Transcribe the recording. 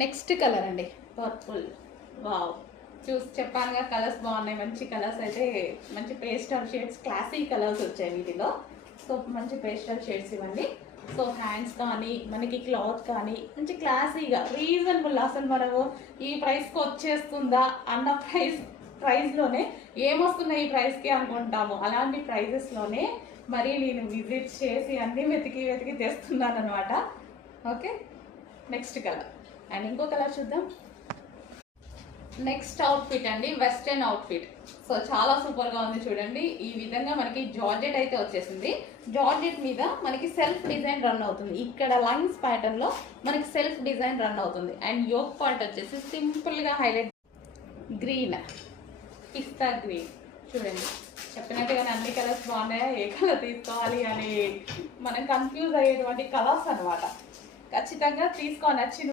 Next colour అండి purple. Wow, చూసి చెప్పానుగా కలర్స్ బాగున్నాయి, మంచి కలర్స్ అయితే, మంచి పేస్టల్ షేడ్స్, క్లాసీ కలర్స్ వచ్చాయి వీటిలో. సో మంచి పేస్టల్ షేడ్స్ ఇవ్వండి. సో హ్యాండ్స్ కానీ మనకి క్లాత్ కానీ మంచి క్లాసీగా రీజనబుల్, అసలు మనము ఈ ప్రైస్కి వచ్చేస్తుందా అన్న ప్రైస్లోనే ఏమొస్తున్నాయి ఈ ప్రైస్కి అనుకుంటాము. అలాంటి ప్రైజెస్లోనే మరి నేను విజిట్ చేసి అన్నీ వెతికి తెస్తున్నాను అనమాట. Okay, next colour. అండ్ ఇంకో కలర్ చూద్దాం. నెక్స్ట్ అవుట్ఫిట్ అండి, వెస్టర్న్ అవుట్ఫిట్. సో చాలా సూపర్గా ఉంది చూడండి. ఈ విధంగా మనకి జార్జెట్ అయితే వచ్చేసింది. జార్జెట్ మీద మనకి సెల్ఫ్ డిజైన్ రన్ అవుతుంది. ఇక్కడ లైన్స్ ప్యాటర్న్లో మనకి సెల్ఫ్ డిజైన్ రన్ అవుతుంది. అండ్ యోక్ పార్ట్ వచ్చేసి సింపుల్గా హైలైట్ గ్రీన్, పిస్తా గ్రీన్. చూడండి, చెప్పినట్టుగానే అన్ని కలర్స్ బాగున్నాయా, ఏ కలర్ తీసుకోవాలి అని మనం కన్ఫ్యూజ్ అయ్యేటువంటి కలర్స్ అనమాట. ఖచ్చితంగా నచ్చిన